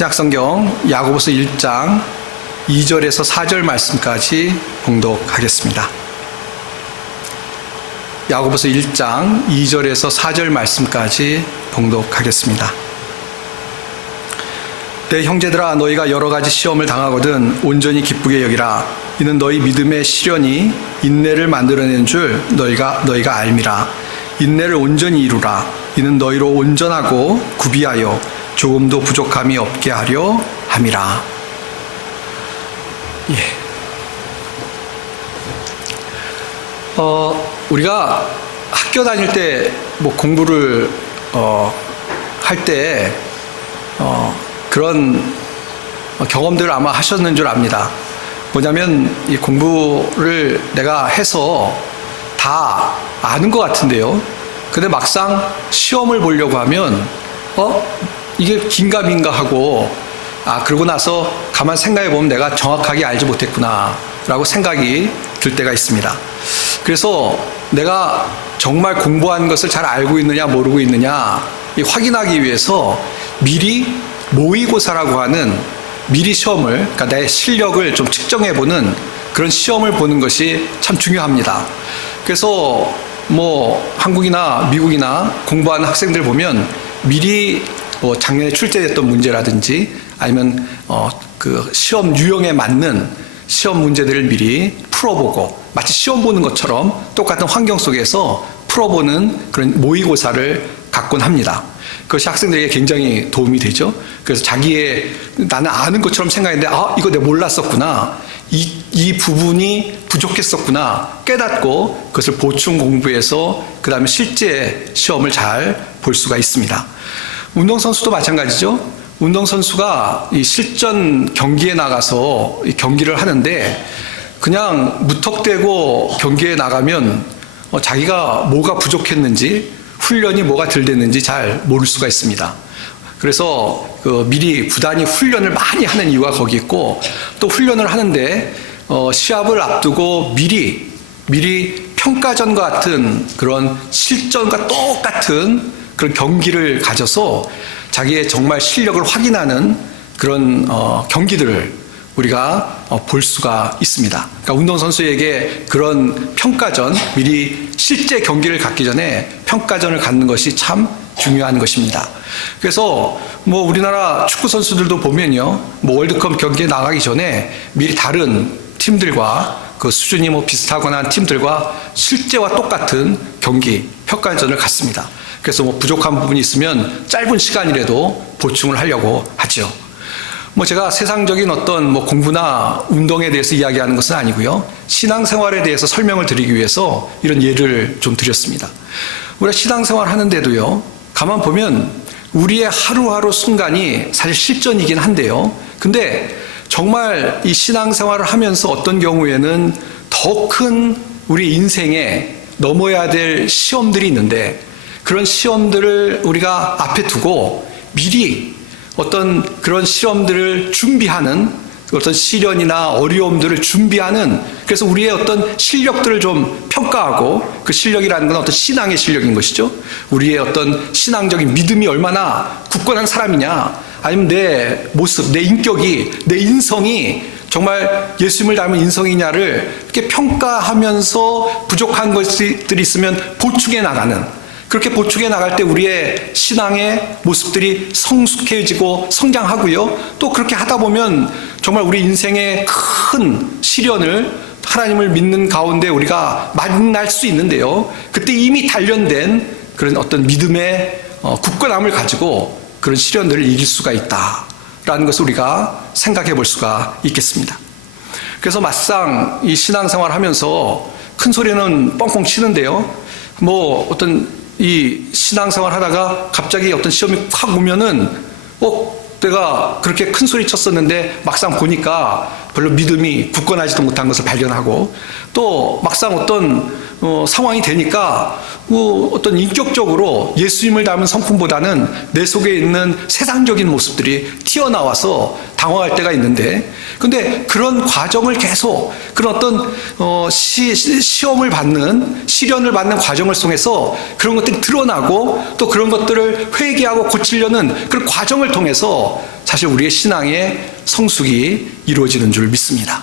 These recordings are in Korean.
신약성경 야고보서 1장 2절에서 4절 말씀까지 봉독하겠습니다. 야고보서 1장 2절에서 4절 말씀까지 봉독하겠습니다. 내 형제들아, 너희가 여러 가지 시험을 당하거든 온전히 기쁘게 여기라. 이는 너희 믿음의 시련이 인내를 만들어낸 줄 너희가 알미라. 인내를 온전히 이루라. 이는 너희로 온전하고 구비하여 조금도 부족함이 없게 하려 함이라. 우리가 학교 다닐 때 뭐 공부를 할 때 그런 경험들을 아마 하셨는 줄 압니다. 뭐냐면 이 공부를 내가 해서 다 아는 것 같은데요. 근데 막상 시험을 보려고 하면 이게 긴가민가 하고 그러고 나서 가만 생각해 보면 내가 정확하게 알지 못했구나 라고 생각이 들 때가 있습니다. 그래서 내가 정말 공부한 것을 잘 알고 있느냐 모르고 있느냐 확인하기 위해서 미리 모의고사라고 하는 미리 시험을, 그러니까 내 실력을 좀 측정해보는 그런 시험을 보는 것이 참 중요합니다. 그래서 뭐 한국이나 미국이나 공부하는 학생들 보면 미리 뭐 작년에 출제됐던 문제라든지 아니면 그 시험 유형에 맞는 시험 문제들을 미리 풀어보고 마치 시험 보는 것처럼 똑같은 환경 속에서 풀어보는 그런 모의고사를 갖곤 합니다. 그것이 학생들에게 굉장히 도움이 되죠. 그래서 나는 아는 것처럼 생각했는데 이거 내가 몰랐었구나. 이 부분이 부족했었구나 깨닫고 그것을 보충 공부해서 그 다음에 실제 시험을 잘 볼 수가 있습니다. 운동선수도 마찬가지죠. 운동선수가 이 실전 경기에 나가서 이 경기를 하는데 그냥 무턱대고 경기에 나가면 자기가 뭐가 부족했는지 훈련이 뭐가 덜 됐는지 잘 모를 수가 있습니다. 그래서 미리 부단히 훈련을 많이 하는 이유가 거기 있고, 또 훈련을 하는데 시합을 앞두고 미리 평가전과 같은 그런 실전과 똑같은 그런 경기를 가져서 자기의 정말 실력을 확인하는 그런 경기들을 우리가 볼 수가 있습니다. 그러니까 운동선수에게 그런 평가전, 미리 실제 경기를 갖기 전에 평가전을 갖는 것이 참 중요한 것입니다. 그래서 뭐 우리나라 축구 선수들도 보면요, 뭐 월드컵 경기에 나가기 전에 미리 다른 팀들과 그 수준이 뭐 비슷하거나 한 팀들과 실제와 똑같은 경기, 평가전을 갖습니다. 그래서 뭐 부족한 부분이 있으면 짧은 시간이라도 보충을 하려고 하죠. 뭐 제가 세상적인 어떤 뭐 공부나 운동에 대해서 이야기하는 것은 아니고요. 신앙생활에 대해서 설명을 드리기 위해서 이런 예를 좀 드렸습니다. 우리가 신앙생활 하는데도요, 가만 보면 우리의 하루하루 순간이 사실 실전이긴 한데요. 근데 정말 이 신앙생활을 하면서 어떤 경우에는 더 큰 우리 인생에 넘어야 될 시험들이 있는데 그런 시험들을 우리가 앞에 두고 미리 어떤 그런 시험들을 준비하는 어떤 시련이나 어려움들을 준비하는, 그래서 우리의 어떤 실력들을 좀 평가하고, 그 실력이라는 건 어떤 신앙의 실력인 것이죠. 우리의 어떤 신앙적인 믿음이 얼마나 굳건한 사람이냐, 아니면 내 모습, 내 인격이, 내 인성이 정말 예수님을 닮은 인성이냐를 이렇게 평가하면서 부족한 것들이 있으면 보충해 나가는, 그렇게 보충해 나갈 때 우리의 신앙의 모습들이 성숙해지고 성장하고요. 또 그렇게 하다 보면 정말 우리 인생의 큰 시련을 하나님을 믿는 가운데 우리가 만날 수 있는데요. 그때 이미 단련된 그런 어떤 믿음의 굳건함을 가지고 그런 시련들을 이길 수가 있다라는 것을 우리가 생각해 볼 수가 있겠습니다. 그래서 막상 이 신앙생활 하면서 큰 소리는 뻥뻥 치는데요. 뭐 어떤 이 신앙생활 하다가 갑자기 어떤 시험이 확 오면은 내가 그렇게 큰 소리 쳤었는데 막상 보니까 별로 믿음이 굳건하지도 못한 것을 발견하고, 또 막상 어떤 상황이 되니까 어떤 인격적으로 예수님을 닮은 성품보다는 내 속에 있는 세상적인 모습들이 튀어나와서 당황할 때가 있는데, 근데 그런 과정을 계속 그런 어떤 시험을 받는, 시련을 받는 과정을 통해서 그런 것들이 드러나고 또 그런 것들을 회개하고 고치려는 그런 과정을 통해서 사실 우리의 신앙의 성숙이 이루어지는 줄 믿습니다.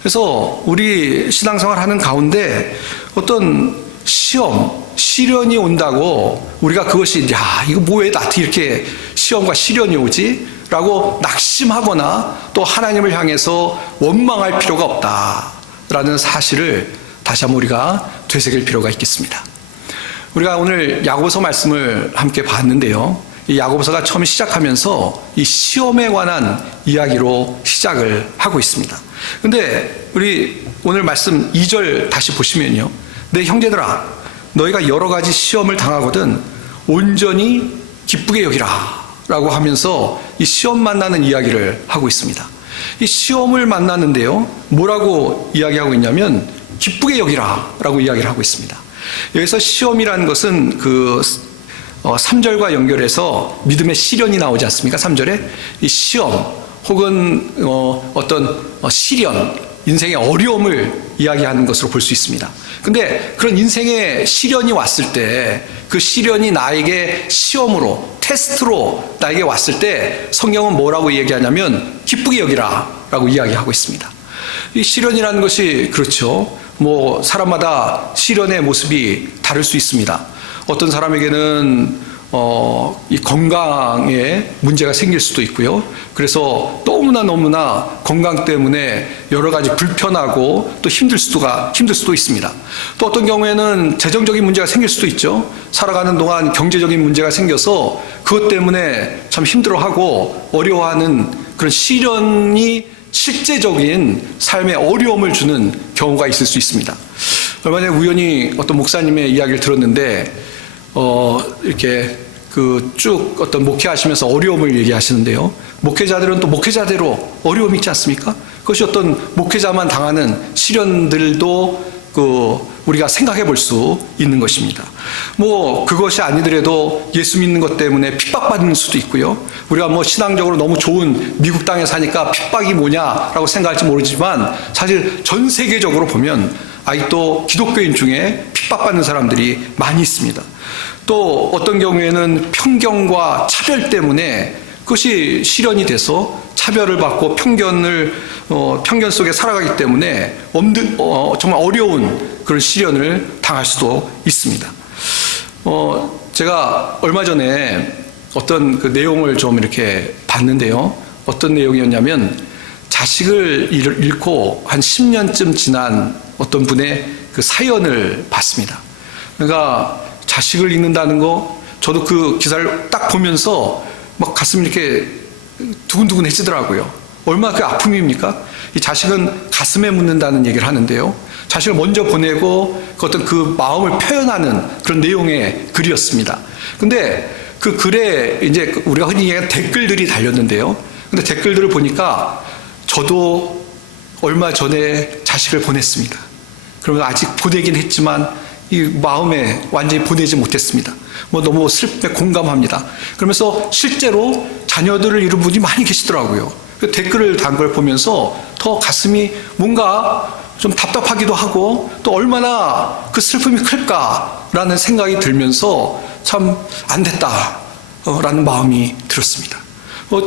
그래서 우리 신앙생활 하는 가운데 어떤 시험, 시련이 온다고 우리가 그것이 이거 뭐 왜 나한테 이렇게 시험과 시련이 오지? 라고 낙심하거나 또 하나님을 향해서 원망할 필요가 없다라는 사실을 다시 한번 우리가 되새길 필요가 있겠습니다. 우리가 오늘 야고보서 말씀을 함께 봤는데요. 이 야고보서가 처음 시작하면서 이 시험에 관한 이야기로 시작을 하고 있습니다. 근데 우리 오늘 말씀 2절 다시 보시면요. 내 형제들아, 너희가 여러 가지 시험을 당하거든 온전히 기쁘게 여기라 라고 하면서 이 시험 만나는 이야기를 하고 있습니다. 이 시험을 만나는데요. 뭐라고 이야기하고 있냐면 기쁘게 여기라 라고 이야기를 하고 있습니다. 여기서 시험이라는 것은 3절과 연결해서 믿음의 시련이 나오지 않습니까? 3절에 이 시험 혹은 어떤 시련, 인생의 어려움을 이야기하는 것으로 볼 수 있습니다. 근데 그런 인생의 시련이 왔을 때 그 시련이 나에게 시험으로, 테스트로 나에게 왔을 때 성경은 뭐라고 얘기하냐면 기쁘게 여기라 라고 이야기하고 있습니다. 이 시련이라는 것이 그렇죠. 뭐 사람마다 시련의 모습이 다를 수 있습니다. 어떤 사람에게는 이 건강에 문제가 생길 수도 있고요. 그래서 너무나 건강 때문에 여러 가지 불편하고 또 힘들 수도 있습니다. 또 어떤 경우에는 재정적인 문제가 생길 수도 있죠. 살아가는 동안 경제적인 문제가 생겨서 그것 때문에 참 힘들어하고 어려워하는 그런 시련이 실제적인 삶에 어려움을 주는 경우가 있을 수 있습니다. 얼마 전에 우연히 어떤 목사님의 이야기를 들었는데 이렇게 쭉 어떤 목회하시면서 어려움을 얘기하시는데요. 목회자들은 또 목회자대로 어려움이 있지 않습니까? 그것이 어떤 목회자만 당하는 시련들도 우리가 생각해 볼 수 있는 것입니다. 뭐 그것이 아니더라도 예수 믿는 것 때문에 핍박받는 수도 있고요. 우리가 뭐 신앙적으로 너무 좋은 미국 땅에 사니까 핍박이 뭐냐라고 생각할지 모르지만 사실 전 세계적으로 보면 아직도 기독교인 중에 핍박받는 사람들이 많이 있습니다. 또 어떤 경우에는 편견과 차별 때문에 그것이 시련이 돼서 차별을 받고 편견 속에 살아가기 때문에 정말 어려운 그런 시련을 당할 수도 있습니다. 제가 얼마 전에 어떤 그 내용을 좀 이렇게 봤는데요. 어떤 내용이었냐면 자식을 잃고 한 10년쯤 지난 어떤 분의 그 사연을 봤습니다. 그러니까 자식을 잃는다는 거, 저도 그 기사를 딱 보면서 막 가슴이 이렇게 두근두근해지더라고요. 얼마나 그 아픔입니까? 이 자식은 가슴에 묻는다는 얘기를 하는데요. 자식을 먼저 보내고 어떤 그 마음을 표현하는 그런 내용의 글이었습니다. 근데 그 글에 이제 우리가 흔히 얘기하는 댓글들이 달렸는데요. 근데 댓글들을 보니까 저도 얼마 전에 자식을 보냈습니다. 그러면 아직 보내긴 했지만 이 마음에 완전히 보내지 못했습니다. 뭐 너무 슬프게 공감합니다. 그러면서 실제로 자녀들을 잃은 분이 많이 계시더라고요. 그 댓글을 단 걸 보면서 더 가슴이 뭔가 좀 답답하기도 하고 또 얼마나 그 슬픔이 클까라는 생각이 들면서 참 안 됐다라는 마음이 들었습니다.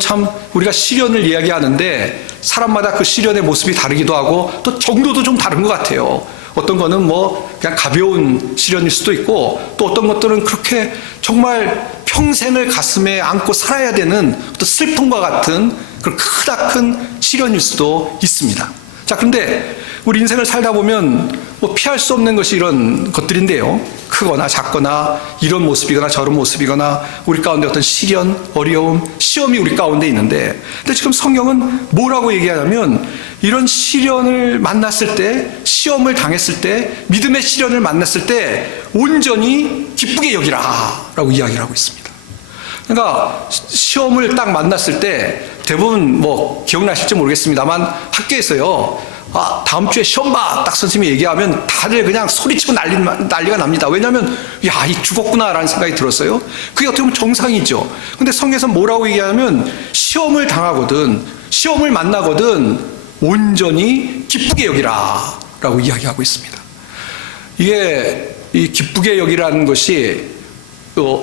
참 우리가 시련을 이야기하는데 사람마다 그 시련의 모습이 다르기도 하고 또 정도도 좀 다른 것 같아요. 어떤 거는 뭐 그냥 가벼운 시련일 수도 있고 또 어떤 것들은 그렇게 정말 평생을 가슴에 안고 살아야 되는 어떤 슬픔과 같은 그런 크다큰 시련일 수도 있습니다. 자, 그런데 우리 인생을 살다 보면 뭐 피할 수 없는 것이 이런 것들인데요. 크거나 작거나 이런 모습이거나 저런 모습이거나 우리 가운데 어떤 시련, 어려움, 시험이 우리 가운데 있는데 근데 지금 성경은 뭐라고 얘기하냐면 이런 시련을 만났을 때, 시험을 당했을 때, 믿음의 시련을 만났을 때 온전히 기쁘게 여기라 라고 이야기를 하고 있습니다. 그러니까 시험을 딱 만났을 때 대부분 뭐 기억나실지 모르겠습니다만 학교에서요. 다음 주에 시험 봐! 딱 선생님이 얘기하면 다들 그냥 소리치고 난리가 납니다. 왜냐하면 야, 이 죽었구나라는 생각이 들었어요. 그게 어떻게 보면 정상이죠. 근데 성경에서 뭐라고 얘기하면 시험을 당하거든, 시험을 만나거든 온전히 기쁘게 여기라 라고 이야기하고 있습니다. 이게 이 기쁘게 여기라는 것이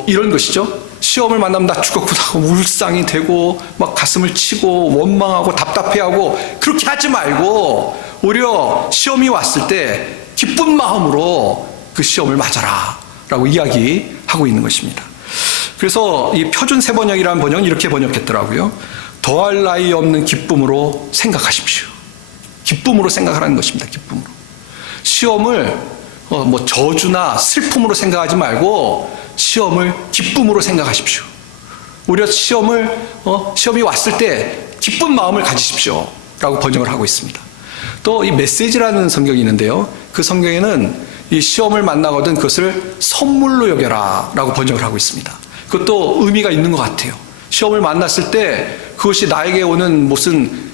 이런 것이죠. 시험을 만나면 나 죽었구나 하고 울상이 되고 막 가슴을 치고 원망하고 답답해하고 그렇게 하지 말고 오히려 시험이 왔을 때 기쁜 마음으로 그 시험을 맞아라 라고 이야기하고 있는 것입니다. 그래서 이 표준 세번역이라는 번역은 이렇게 번역했더라고요. 더할 나위 없는 기쁨으로 생각하십시오. 기쁨으로 생각하라는 것입니다. 기쁨으로. 시험을 뭐 저주나 슬픔으로 생각하지 말고 시험을 기쁨으로 생각하십시오. 오히려 시험이 왔을 때 기쁜 마음을 가지십시오 라고 번역을 하고 있습니다. 또 이 메시지라는 성경이 있는데요. 그 성경에는 이 시험을 만나거든 그것을 선물로 여겨라 라고 번역을 하고 있습니다. 그것도 의미가 있는 것 같아요. 시험을 만났을 때 그것이 나에게 오는 무슨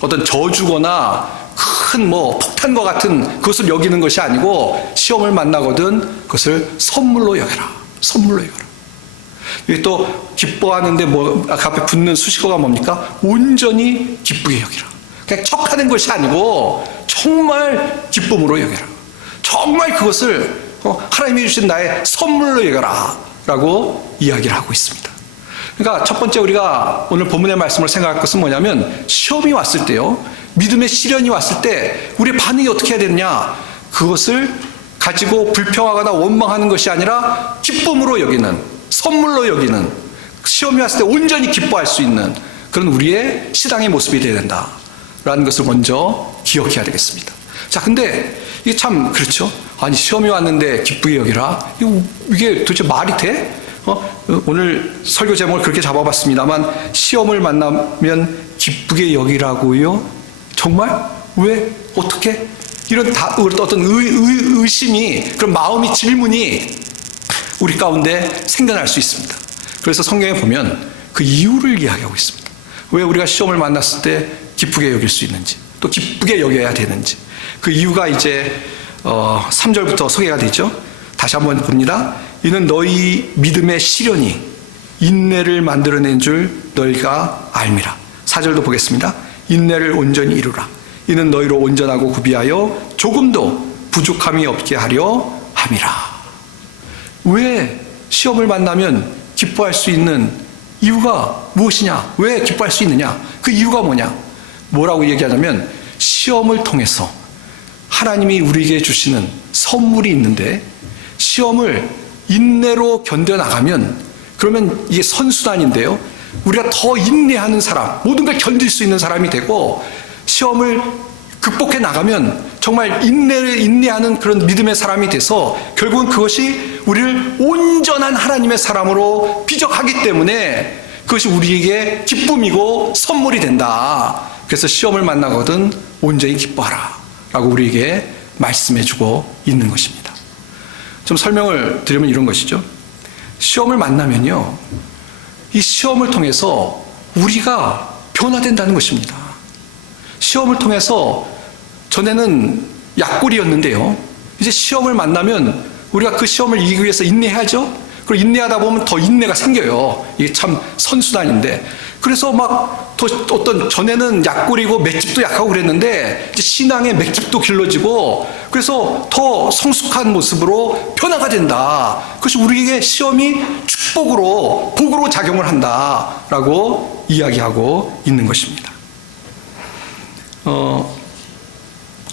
어떤 저주거나 큰 폭탄과 같은 그것을 여기는 것이 아니고 시험을 만나거든 그것을 선물로 여겨라. 선물로 여겨라. 이게 또 기뻐하는데 앞에 붙는 수식어가 뭡니까? 온전히 기쁘게 여기라. 그냥 척하는 것이 아니고 정말 기쁨으로 여겨라. 정말 그것을 하나님이 주신 나의 선물로 여겨라 라고 이야기를 하고 있습니다. 그러니까 첫 번째 우리가 오늘 본문의 말씀을 생각할 것은 뭐냐면 시험이 왔을 때요. 믿음의 시련이 왔을 때 우리의 반응이 어떻게 해야 되느냐. 그것을 가지고 불평하거나 원망하는 것이 아니라 기쁨으로 여기는, 선물로 여기는, 시험이 왔을 때 온전히 기뻐할 수 있는 그런 우리의 신앙의 모습이 되어야 된다라는 것을 먼저 기억해야 되겠습니다. 자, 근데 이게 참 그렇죠. 아니 시험이 왔는데 기쁘게 여기라. 이게 도대체 말이 돼? 오늘 설교 제목을 그렇게 잡아봤습니다만 시험을 만나면 기쁘게 여기라고요? 정말? 왜? 어떻게? 이런 어떤 의심이, 그런 마음이, 질문이 우리 가운데 생겨날 수 있습니다. 그래서 성경에 보면 그 이유를 이야기하고 있습니다. 왜 우리가 시험을 만났을 때 기쁘게 여길 수 있는지, 또 기쁘게 여겨야 되는지, 그 이유가 이제 3절부터 소개가 되죠. 다시 한번 봅니다. 이는 너희 믿음의 시련이 인내를 만들어낸 줄 너희가 알미라. 4절도 보겠습니다. 인내를 온전히 이루라. 이는 너희로 온전하고 구비하여 조금도 부족함이 없게 하려 함이라. 왜 시험을 만나면 기뻐할 수 있는 이유가 무엇이냐? 왜 기뻐할 수 있느냐? 그 이유가 뭐냐? 뭐라고 얘기하냐면 시험을 통해서 하나님이 우리에게 주시는 선물이 있는데 시험을 인내로 견뎌나가면 그러면 이게 선순환인데요. 우리가 더 인내하는 사람, 모든 걸 견딜 수 있는 사람이 되고 시험을 극복해 나가면 정말 인내하는 그런 믿음의 사람이 돼서 결국은 그것이 우리를 온전한 하나님의 사람으로 비적하기 때문에 그것이 우리에게 기쁨이고 선물이 된다. 그래서 시험을 만나거든 온전히 기뻐하라 라고 우리에게 말씀해주고 있는 것입니다. 좀 설명을 드리면 이런 것이죠. 시험을 만나면요, 이 시험을 통해서 우리가 변화된다는 것입니다. 시험을 통해서 전에는 약골이었는데요, 이제 시험을 만나면 우리가 그 시험을 이기기 위해서 인내해야죠. 그리고 인내하다 보면 더 인내가 생겨요. 이게 참 선순환인데, 그래서 막 더 어떤 전에는 약골이고 맷집도 약하고 그랬는데 이제 신앙의 맷집도 길러지고 그래서 더 성숙한 모습으로 변화가 된다. 그것이 우리에게 시험이 축복으로 복으로 작용을 한다라고 이야기하고 있는 것입니다.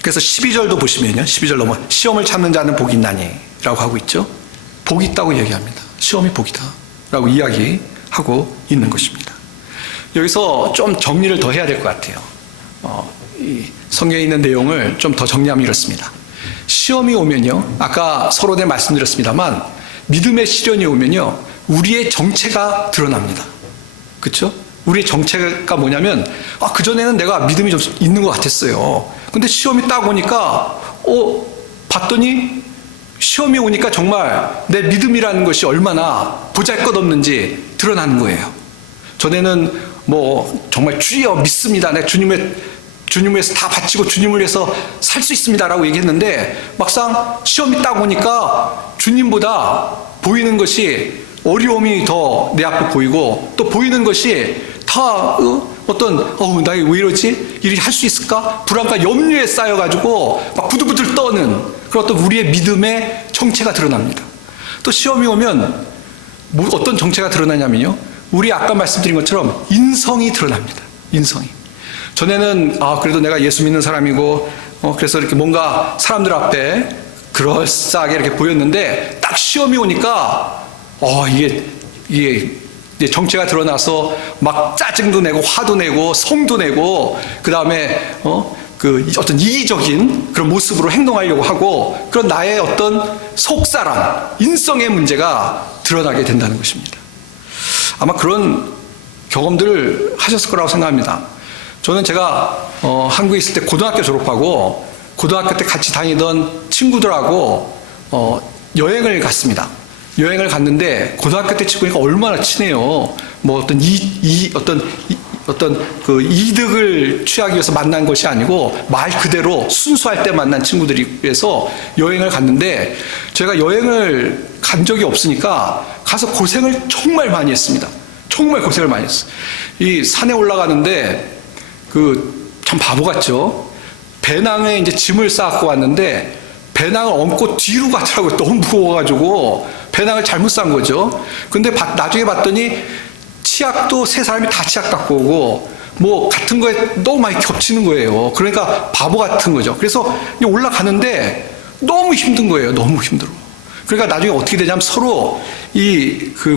그래서 12절도 보시면요, 12절 넘어 시험을 참는 자는 복이 있나니 라고 하고 있죠. 복이 있다고 얘기합니다. 시험이 복이다 라고 이야기하고 있는 것입니다. 여기서 좀 정리를 더 해야 될 것 같아요. 이 성경에 있는 내용을 좀 더 정리하면 이렇습니다. 시험이 오면요, 아까 서론에 말씀드렸습니다만 믿음의 시련이 오면요, 우리의 정체가 드러납니다. 그렇죠? 우리의 정체가 뭐냐면 그전에는 내가 믿음이 좀 있는 것 같았어요. 근데 시험이 딱 오니까 봤더니 시험이 오니까 정말 내 믿음이라는 것이 얼마나 보잘것없는지 드러나는 거예요. 전에는 정말 주여 믿습니다. 내가 주님을 위해서 다 바치고 주님을 위해서 살 수 있습니다라고 얘기했는데 막상 시험이 딱 오니까 주님보다 보이는 것이 어려움이 더 내 앞에 보이고 또 보이는 것이 다 나 왜 이러지? 일이 할 수 있을까? 불안과 염려에 쌓여가지고 막 부들부들 떠는 그런 어떤 우리의 믿음의 정체가 드러납니다. 또 시험이 오면 어떤 정체가 드러나냐면요. 우리 아까 말씀드린 것처럼 인성이 드러납니다. 인성이. 전에는 그래도 내가 예수 믿는 사람이고 그래서 이렇게 뭔가 사람들 앞에 그럴싸하게 이렇게 보였는데 딱 시험이 오니까 이게 정체가 드러나서 막 짜증도 내고 화도 내고 성도 내고 그 다음에 어떤 이기적인 그런 모습으로 행동하려고 하고 그런 나의 어떤 속사람, 인성의 문제가 드러나게 된다는 것입니다. 아마 그런 경험들을 하셨을 거라고 생각합니다. 저는 제가 한국에 있을 때 고등학교 졸업하고 고등학교 때 같이 다니던 친구들하고 여행을 갔습니다. 여행을 갔는데 고등학교 때 친구니까 얼마나 친해요. 뭐 어떤 그 이득을 취하기 위해서 만난 것이 아니고 말 그대로 순수할 때 만난 친구들이어서 여행을 갔는데 제가 여행을 간 적이 없으니까 가서 고생을 정말 많이 했습니다. 정말 고생을 많이 했어요. 이 산에 올라가는데 참 바보 같죠. 배낭에 이제 짐을 쌓고 왔는데 배낭을 얹고 뒤로 가더라고요. 너무 무거워가지고 배낭을 잘못 싼 거죠. 근데 나중에 봤더니 치약도 세 사람이 다 치약 갖고 오고 뭐 같은 거에 너무 많이 겹치는 거예요. 그러니까 바보 같은 거죠. 그래서 올라가는데 너무 힘든 거예요. 너무 힘들어. 그러니까 나중에 어떻게 되냐면 서로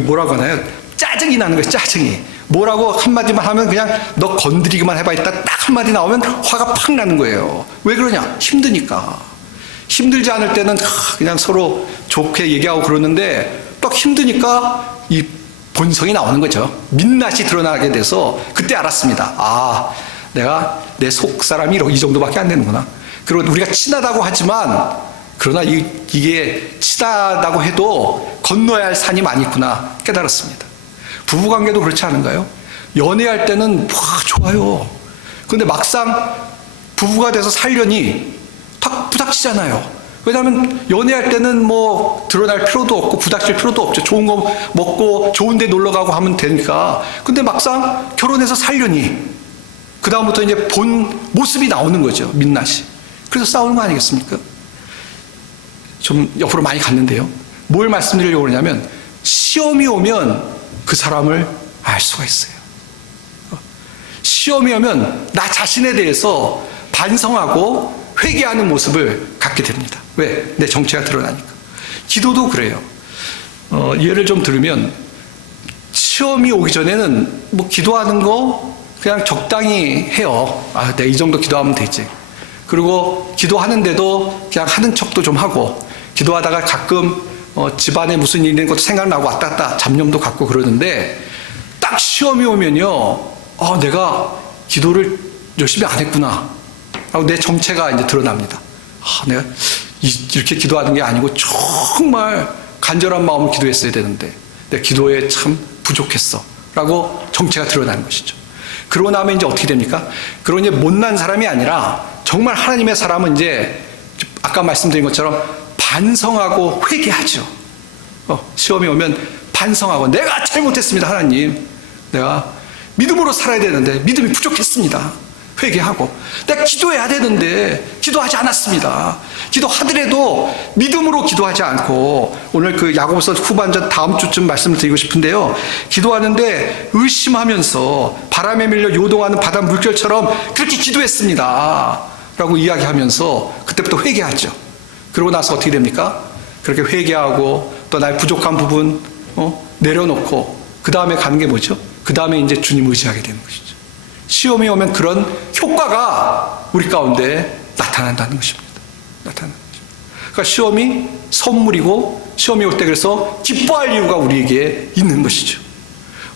뭐라고 하나요? 짜증이 나는 거예요. 짜증이. 뭐라고 한마디만 하면 그냥 너 건드리기만 해봐 있다 딱 한마디 나오면 화가 팍 나는 거예요. 왜 그러냐? 힘드니까. 힘들지 않을 때는 그냥 서로 좋게 얘기하고 그러는데 딱 힘드니까 이 본성이 나오는 거죠. 민낯이 드러나게 돼서 그때 알았습니다. 내가 내 속 사람이 이 정도밖에 안 되는구나. 그리고 우리가 친하다고 하지만 그러나 이게 친하다고 해도 건너야 할 산이 많이 있구나 깨달았습니다. 부부관계도 그렇지 않은가요? 연애할 때는 좋아요. 근데 막상 부부가 돼서 살려니 탁 부닥치잖아요. 왜냐하면 연애할 때는 뭐 드러날 필요도 없고 부닥칠 필요도 없죠. 좋은 거 먹고 좋은 데 놀러 가고 하면 되니까. 근데 막상 결혼해서 살려니 그 다음부터 이제 본 모습이 나오는 거죠. 민낯이. 그래서 싸우는 거 아니겠습니까? 좀 옆으로 많이 갔는데요. 뭘 말씀드리려고 그러냐면 시험이 오면 그 사람을 알 수가 있어요. 시험이 오면 나 자신에 대해서 반성하고 회개하는 모습을 갖게 됩니다. 왜? 내 정체가 드러나니까. 기도도 그래요. 예를 좀 들으면 시험이 오기 전에는 뭐 기도하는 거 그냥 적당히 해요. 내가 이 정도 기도하면 되지. 그리고 기도하는데도 그냥 하는 척도 좀 하고 기도하다가 가끔 집안에 무슨 일이 있는 것도 생각나고 왔다 갔다 잡념도 갖고 그러는데 딱 시험이 오면요. 내가 기도를 열심히 안 했구나. 하고 내 정체가 이제 드러납니다. 내가 이렇게 기도하는 게 아니고 정말 간절한 마음으로 기도했어야 되는데 내 기도에 참 부족했어. 라고 정체가 드러나는 것이죠. 그러고 나면 이제 어떻게 됩니까? 그러고 이제 못난 사람이 아니라 정말 하나님의 사람은 이제 아까 말씀드린 것처럼 반성하고 회개하죠. 시험이 오면 반성하고 내가 잘못했습니다. 하나님. 내가 믿음으로 살아야 되는데 믿음이 부족했습니다. 회개하고 내가 기도해야 되는데 기도하지 않았습니다. 기도하더라도 믿음으로 기도하지 않고 오늘 그 야고보서 후반전 다음 주쯤 말씀을 드리고 싶은데요. 기도하는데 의심하면서 바람에 밀려 요동하는 바다 물결처럼 그렇게 기도했습니다. 라고 이야기하면서 그때부터 회개하죠. 그러고 나서 어떻게 됩니까? 그렇게 회개하고 또 나의 부족한 부분 내려놓고 그 다음에 가는 게 뭐죠? 그 다음에 이제 주님 의지하게 되는 것이죠. 시험이 오면 그런 효과가 우리 가운데 나타난다는 것입니다. 그러니까 시험이 선물이고 시험이 올 때 그래서 기뻐할 이유가 우리에게 있는 것이죠.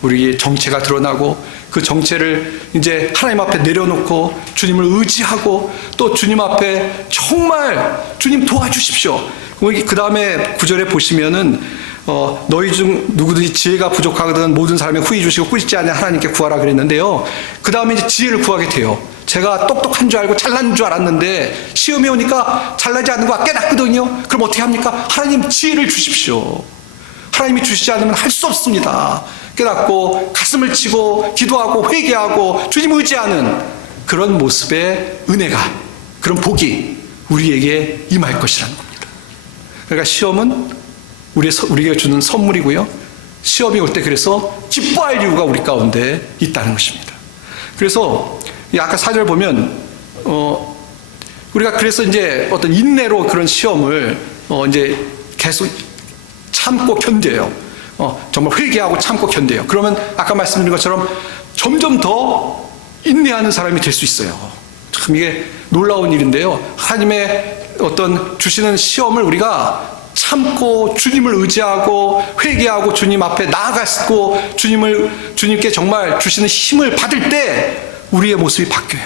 우리의 정체가 드러나고 그 정체를 이제 하나님 앞에 내려놓고 주님을 의지하고 또 주님 앞에 정말 주님 도와주십시오. 그 다음에 9절에 보시면은 너희 중 누구든지 지혜가 부족하거든 모든 사람이 후히 주시고 꾸짖지 않는 하나님께 구하라 그랬는데요. 그 다음에 이제 지혜를 구하게 돼요. 제가 똑똑한 줄 알고 잘난 줄 알았는데 시험이 오니까 잘나지 않는 거 깨닫거든요. 그럼 어떻게 합니까? 하나님 지혜를 주십시오. 하나님이 주시지 않으면 할 수 없습니다. 깨닫고 가슴을 치고 기도하고 회개하고 주님 의지하는 그런 모습의 은혜가 그런 복이 우리에게 임할 것이라는 겁니다. 그러니까 시험은 우리에게 주는 선물이고요. 시험이 올 때 그래서 기뻐할 이유가 우리 가운데 있다는 것입니다. 그래서 아까 4절 보면 우리가 그래서 이제 어떤 인내로 그런 시험을 이제 계속 참고 견뎌요. 정말 회개하고 참고 견뎌요. 그러면 아까 말씀드린 것처럼 점점 더 인내하는 사람이 될 수 있어요. 참 이게 놀라운 일인데요. 하나님의 어떤 주시는 시험을 우리가 참고 주님을 의지하고 회개하고 주님 앞에 나아갔고 주님께 정말 주시는 힘을 받을 때 우리의 모습이 바뀌어요.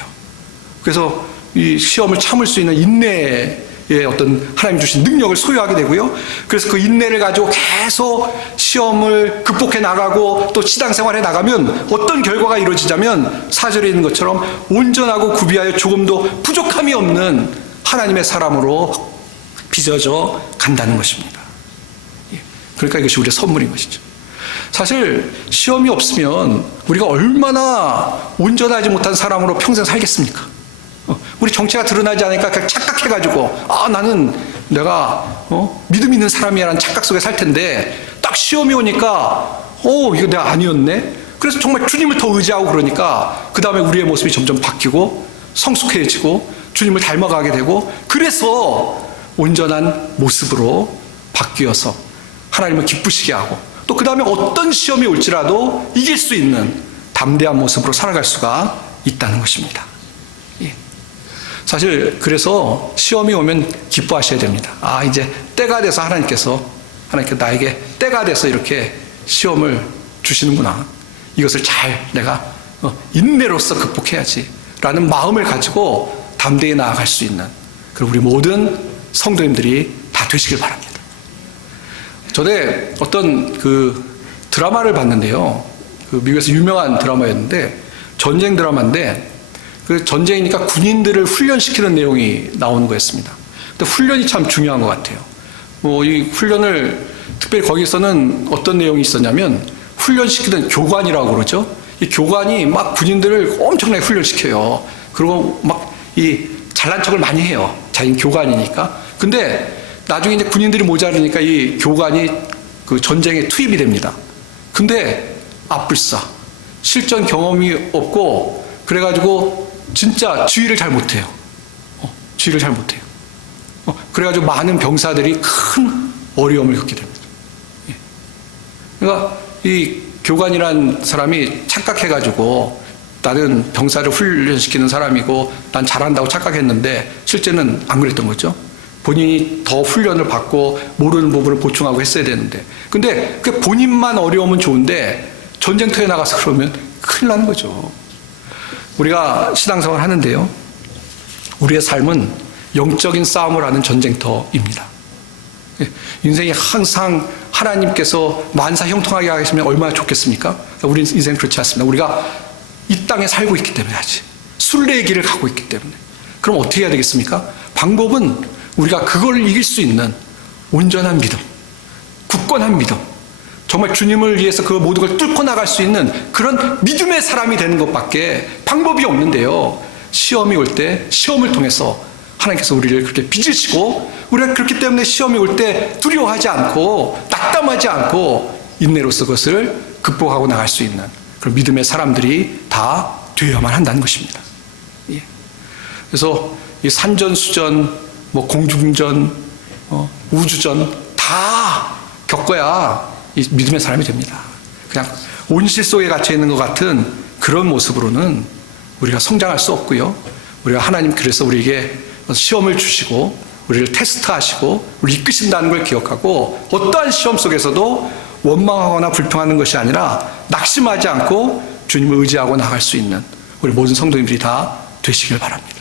그래서 이 시험을 참을 수 있는 인내의 어떤 하나님 주신 능력을 소유하게 되고요. 그래서 그 인내를 가지고 계속 시험을 극복해 나가고 또 신앙생활에 나가면 어떤 결과가 이루어지자면 4절에 있는 것처럼 온전하고 구비하여 조금도 부족함이 없는 하나님의 사람으로 빚어져 간다는 것입니다. 그러니까 이것이 우리의 선물인 것이죠. 사실 시험이 없으면 우리가 얼마나 온전하지 못한 사람으로 평생 살겠습니까? 우리 정체가 드러나지 않으니까 그냥 착각해가지고 나는 내가 믿음 있는 사람이라는 착각 속에 살 텐데 딱 시험이 오니까 이거 내가 아니었네. 그래서 정말 주님을 더 의지하고 그러니까 그 다음에 우리의 모습이 점점 바뀌고 성숙해지고 주님을 닮아가게 되고 그래서 온전한 모습으로 바뀌어서 하나님을 기쁘시게 하고 또 그 다음에 어떤 시험이 올지라도 이길 수 있는 담대한 모습으로 살아갈 수가 있다는 것입니다. 사실 그래서 시험이 오면 기뻐하셔야 됩니다. 이제 때가 돼서 하나님께서 나에게 때가 돼서 이렇게 시험을 주시는구나. 이것을 잘 내가 인내로서 극복해야지 라는 마음을 가지고 담대히 나아갈 수 있는 그리고 우리 모든 성도님들이 다 되시길 바랍니다. 전에 어떤 그 드라마를 봤는데요. 그 미국에서 유명한 드라마였는데 전쟁 드라마인데 그 전쟁이니까 군인들을 훈련시키는 내용이 나오는 거였습니다. 근데 훈련이 참 중요한 것 같아요. 이 훈련을 특별히 거기서는 어떤 내용이 있었냐면 훈련시키는 교관이라고 그러죠. 이 교관이 막 군인들을 엄청나게 훈련시켜요. 그리고 막 이 잘난 척을 많이 해요. 자기는 교관이니까. 근데 나중에 이제 군인들이 모자르니까 이 교관이 그 전쟁에 투입이 됩니다. 근데 앞불사 실전 경험이 없고 그래가지고 진짜 지휘를 잘 못해요. 지휘를 잘 못해요. 그래가지고 많은 병사들이 큰 어려움을 겪게 됩니다. 그러니까 이 교관이란 사람이 착각해가지고 나는 병사를 훈련시키는 사람이고 난 잘한다고 착각했는데 실제는 안 그랬던 거죠. 본인이 더 훈련을 받고 모르는 부분을 보충하고 했어야 되는데 근데 그 본인만 어려우면 좋은데 전쟁터에 나가서 그러면 큰일 나는 거죠. 우리가 신앙생활 하는데요. 우리의 삶은 영적인 싸움을 하는 전쟁터입니다. 인생이 항상 하나님께서 만사 형통하게 하시면 얼마나 좋겠습니까? 우리 인생은 그렇지 않습니다. 우리가 이 땅에 살고 있기 때문에 하지. 순례의 길을 가고 있기 때문에. 그럼 어떻게 해야 되겠습니까? 방법은 우리가 그걸 이길 수 있는 온전한 믿음, 굳건한 믿음, 정말 주님을 위해서 그 모든 걸 뚫고 나갈 수 있는 그런 믿음의 사람이 되는 것밖에 방법이 없는데요. 시험이 올 때 시험을 통해서 하나님께서 우리를 그렇게 빚으시고 우리가 그렇기 때문에 시험이 올 때 두려워하지 않고 낙담하지 않고 인내로서 그것을 극복하고 나갈 수 있는 그런 믿음의 사람들이 다 되어야만 한다는 것입니다. 그래서 이 산전수전, 공중전, 우주전 다 겪어야 이 믿음의 사람이 됩니다. 그냥 온실 속에 갇혀 있는 것 같은 그런 모습으로는 우리가 성장할 수 없고요. 우리가 하나님 그래서 우리에게 시험을 주시고 우리를 테스트하시고 우리를 이끄신다는 걸 기억하고 어떠한 시험 속에서도 원망하거나 불평하는 것이 아니라 낙심하지 않고 주님을 의지하고 나갈 수 있는 우리 모든 성도님들이 다 되시길 바랍니다.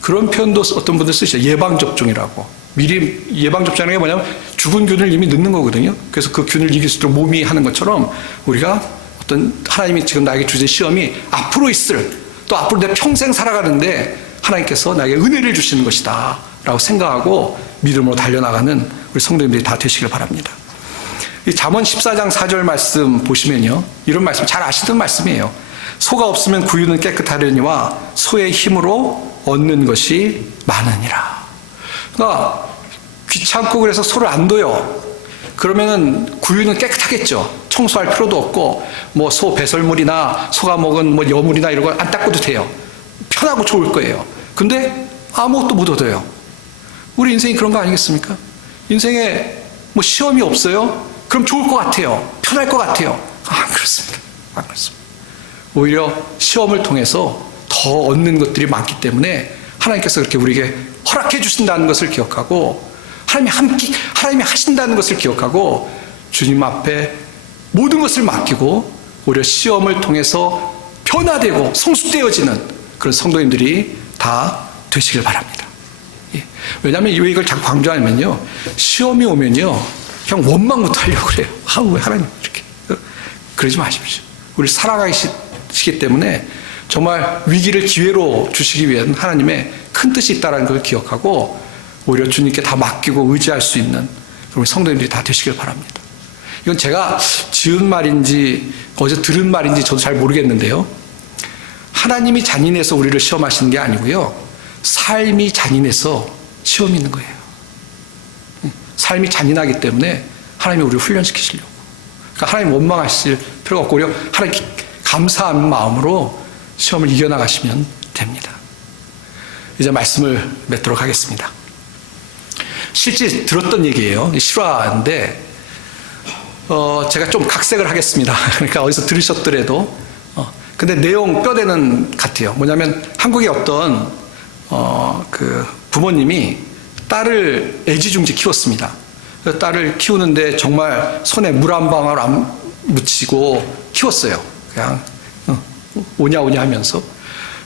그런 표현도 어떤 분들 쓰시죠. 예방접종이라고. 미리 예방접종하는 게 뭐냐면 죽은 균을 이미 넣는 거거든요. 그래서 그 균을 이길 수 있도록 몸이 하는 것처럼 우리가 어떤 하나님이 지금 나에게 주신 시험이 앞으로 있을 또 앞으로 내 평생 살아가는데 하나님께서 나에게 은혜를 주시는 것이다 라고 생각하고 믿음으로 달려나가는 우리 성도님들이 다 되시길 바랍니다. 이 잠언 14장 4절 말씀 보시면요. 이런 말씀 잘 아시던 말씀이에요. 소가 없으면 구유는 깨끗하려니와 소의 힘으로 얻는 것이 많으니라. 그러니까 귀찮고 그래서 소를 안 둬요. 그러면은 구유는 깨끗하겠죠. 청소할 필요도 없고 뭐 소 배설물이나 소가 먹은 뭐 여물이나 이런 거 안 닦아도 돼요. 편하고 좋을 거예요. 근데 아무것도 못 얻어요. 우리 인생이 그런 거 아니겠습니까? 인생에 뭐 시험이 없어요? 그럼 좋을 것 같아요. 편할 것 같아요. 안 그렇습니다. 안 그렇습니다. 오히려 시험을 통해서 더 얻는 것들이 많기 때문에 하나님께서 그렇게 우리에게 허락해 주신다는 것을 기억하고 하나님이 하신다는 것을 기억하고 주님 앞에 모든 것을 맡기고 오히려 시험을 통해서 변화되고 성숙되어지는 그런 성도님들이 다 되시길 바랍니다. 예. 왜냐하면 왜 이걸 자꾸 강조하냐면요, 시험이 오면요 그냥 원망부터 하려고 그래요. 왜 하나님 이렇게 그러지 마십시오. 우리 살아가시기 때문에 정말 위기를 기회로 주시기 위한 하나님의 큰 뜻이 있다는 걸 기억하고 오히려 주님께 다 맡기고 의지할 수 있는 우리 성도님들이 다 되시길 바랍니다. 이건 제가 지은 말인지 어디서 들은 말인지 저도 잘 모르겠는데요, 하나님이 잔인해서 우리를 시험하시는 게 아니고요, 삶이 잔인해서 시험이 있는 거예요. 삶이 잔인하기 때문에 하나님이 우리를 훈련시키시려고. 그러니까 하나님 원망하실 필요가 없고 오히려 하나님 감사한 마음으로 시험을 이겨나가시면 됩니다. 이제 말씀을 맺도록 하겠습니다. 실제 들었던 얘기예요. 실화인데 제가 좀 각색을 하겠습니다. 그러니까 어디서 들으셨더라도 근데 내용 뼈대는 같아요. 뭐냐면 한국의 어떤 그 부모님이 딸을 애지중지 키웠습니다. 그 딸을 키우는데 정말 손에 물 한 방울 안 묻히고 키웠어요. 그냥 오냐 하면서.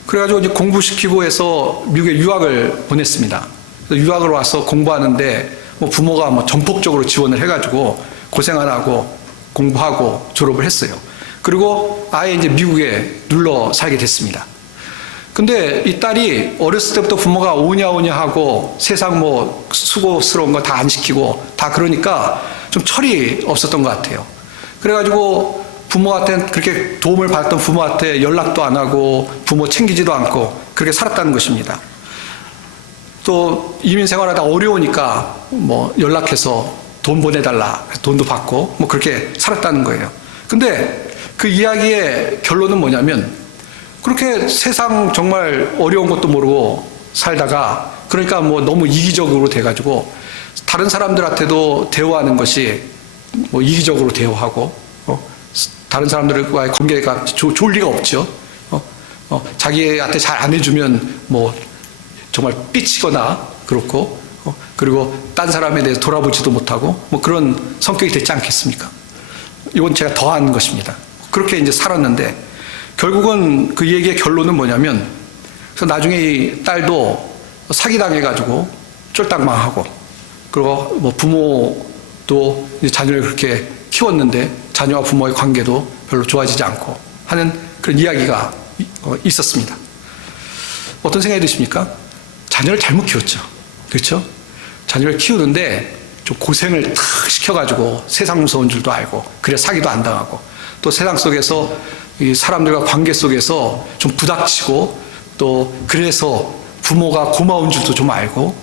그래가지고 이제 공부시키고 해서 미국에 유학을 보냈습니다. 유학을 와서 공부하는데 뭐 부모가 뭐 전폭적으로 지원을 해가지고 고생 안 하고 공부하고 졸업을 했어요. 그리고 아예 이제 미국에 눌러 살게 됐습니다. 근데 이 딸이 어렸을 때부터 부모가 오냐 하고 세상 뭐 수고스러운 거 다 안 시키고 다 그러니까 좀 철이 없었던 것 같아요. 그래가지고 부모한테 그렇게 도움을 받았던 부모한테 연락도 안 하고 부모 챙기지도 않고 그렇게 살았다는 것입니다. 또 이민 생활하다 어려우니까 뭐 연락해서 돈 보내달라 돈도 받고 뭐 그렇게 살았다는 거예요. 근데 그 이야기의 결론은 뭐냐면 그렇게 세상 정말 어려운 것도 모르고 살다가 그러니까 뭐 너무 이기적으로 돼가지고 다른 사람들한테도 대우하는 것이 뭐 이기적으로 대우하고 다른 사람들과의 관계가 좋을 리가 없죠. 자기한테 잘 안 해주면 뭐 정말 삐치거나 그렇고 그리고 딴 사람에 대해서 돌아보지도 못하고 뭐 그런 성격이 됐지 않겠습니까? 이건 제가 더한 것입니다. 그렇게 이제 살았는데 결국은 그 얘기의 결론은 뭐냐면 그래서 나중에 이 딸도 사기당해가지고 쫄딱 망하고 그리고 뭐 부모도 자녀를 그렇게 키웠는데 자녀와 부모의 관계도 별로 좋아지지 않고 하는 그런 이야기가 있었습니다. 어떤 생각이 드십니까? 자녀를 잘못 키웠죠. 그렇죠? 자녀를 키우는데 좀 고생을 탁 시켜가지고 세상 무서운 줄도 알고 그래 사기도 안 당하고 또 세상 속에서 이 사람들과 관계 속에서 좀 부닥치고 또 그래서 부모가 고마운 줄도 좀 알고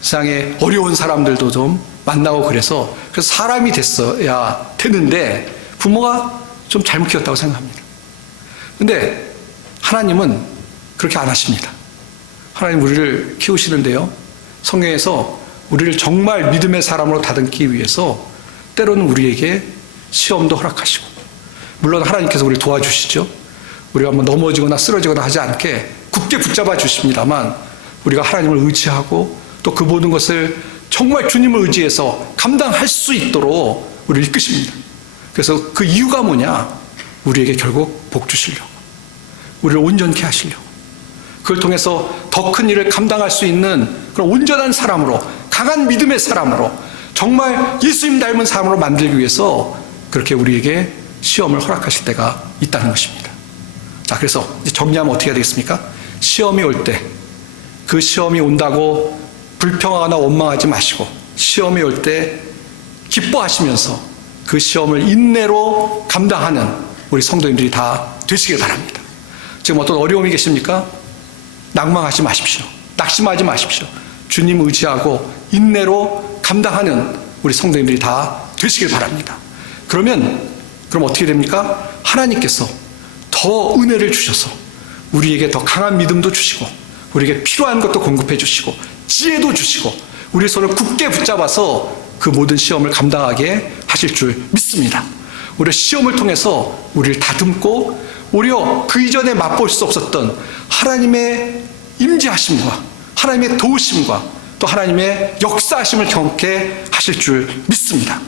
세상에 어려운 사람들도 좀 만나고 그래서 사람이 됐어야 되는데 부모가 좀 잘못 키웠다고 생각합니다. 근데 하나님은 그렇게 안 하십니다. 하나님 우리를 키우시는데요, 성경에서 우리를 정말 믿음의 사람으로 다듬기 위해서 때로는 우리에게 시험도 허락하시고 물론 하나님께서 우리를 도와주시죠. 우리가 뭐 넘어지거나 쓰러지거나 하지 않게 굳게 붙잡아 주십니다만 우리가 하나님을 의지하고 또 그 모든 것을 정말 주님을 의지해서 감당할 수 있도록 우리를 이끄십니다. 그래서 그 이유가 뭐냐? 우리에게 결국 복 주시려고, 우리를 온전케 하시려고, 그걸 통해서 더 큰 일을 감당할 수 있는 그런 온전한 사람으로, 강한 믿음의 사람으로, 정말 예수님 닮은 사람으로 만들기 위해서 그렇게 우리에게 시험을 허락하실 때가 있다는 것입니다. 자, 그래서 이제 정리하면 어떻게 해야 되겠습니까? 시험이 올 때, 그 시험이 온다고 불평하거나 원망하지 마시고 시험이 올 때 기뻐하시면서 그 시험을 인내로 감당하는 우리 성도님들이 다 되시길 바랍니다. 지금 어떤 어려움이 계십니까? 낙망하지 마십시오. 낙심하지 마십시오. 주님 의지하고 인내로 감당하는 우리 성도님들이 다 되시길 바랍니다. 그럼 어떻게 됩니까? 하나님께서 더 은혜를 주셔서 우리에게 더 강한 믿음도 주시고 우리에게 필요한 것도 공급해 주시고 지혜도 주시고 우리 손을 굳게 붙잡아서 그 모든 시험을 감당하게 하실 줄 믿습니다. 우리 시험을 통해서 우리를 다듬고 오히려 그 이전에 맛볼 수 없었던 하나님의 임재하심과 하나님의 도우심과 또 하나님의 역사하심을 경험케 하실 줄 믿습니다.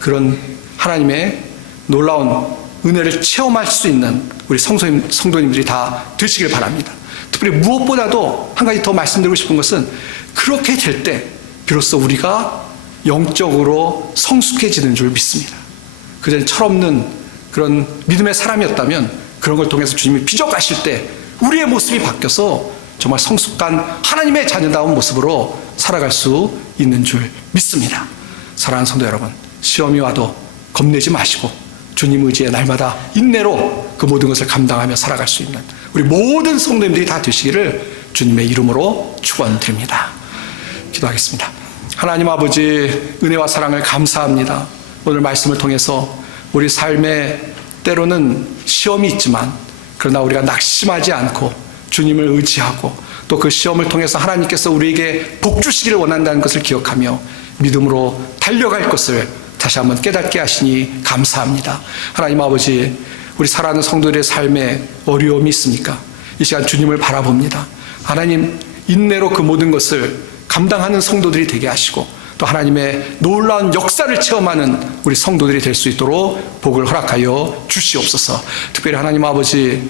그런 하나님의 놀라운 은혜를 체험할 수 있는 우리 성도님들이 다 되시길 바랍니다. 특별히 무엇보다도 한 가지 더 말씀드리고 싶은 것은 그렇게 될 때 비로소 우리가 영적으로 성숙해지는 줄 믿습니다. 그전에 철없는 그런 믿음의 사람이었다면 그런 걸 통해서 주님이 빚어가실 때 우리의 모습이 바뀌어서 정말 성숙한 하나님의 자녀다운 모습으로 살아갈 수 있는 줄 믿습니다. 사랑하는 성도 여러분, 시험이 와도 겁내지 마시고 주님 의지에 날마다 인내로 그 모든 것을 감당하며 살아갈 수 있는 우리 모든 성도님들이 다 되시기를 주님의 이름으로 축원드립니다. 기도하겠습니다. 하나님 아버지, 은혜와 사랑을 감사합니다. 오늘 말씀을 통해서 우리 삶에 때로는 시험이 있지만 그러나 우리가 낙심하지 않고 주님을 의지하고 또 그 시험을 통해서 하나님께서 우리에게 복 주시기를 원한다는 것을 기억하며 믿음으로 달려갈 것을 다시 한번 깨닫게 하시니 감사합니다. 하나님 아버지, 우리 사랑하는 성도들의 삶에 어려움이 있습니까? 이 시간 주님을 바라봅니다. 하나님, 인내로 그 모든 것을 감당하는 성도들이 되게 하시고 또 하나님의 놀라운 역사를 체험하는 우리 성도들이 될 수 있도록 복을 허락하여 주시옵소서. 특별히 하나님 아버지,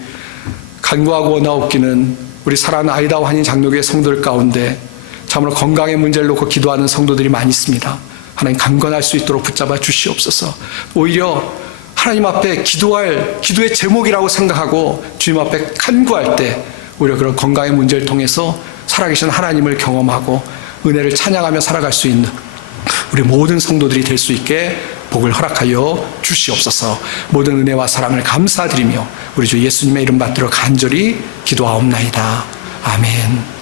간구하고 원하옵기는 우리 사랑하는 아이다와 한인 장로교회 성도들 가운데 참으로 건강의 문제를 놓고 기도하는 성도들이 많이 있습니다. 하나님 강건할 수 있도록 붙잡아 주시옵소서. 오히려 하나님 앞에 기도의 제목이라고 생각하고 주님 앞에 간구할 때 오히려 그런 건강의 문제를 통해서 살아계신 하나님을 경험하고 은혜를 찬양하며 살아갈 수 있는 우리 모든 성도들이 될 수 있게 복을 허락하여 주시옵소서. 모든 은혜와 사랑을 감사드리며 우리 주 예수님의 이름 받들어 간절히 기도하옵나이다. 아멘.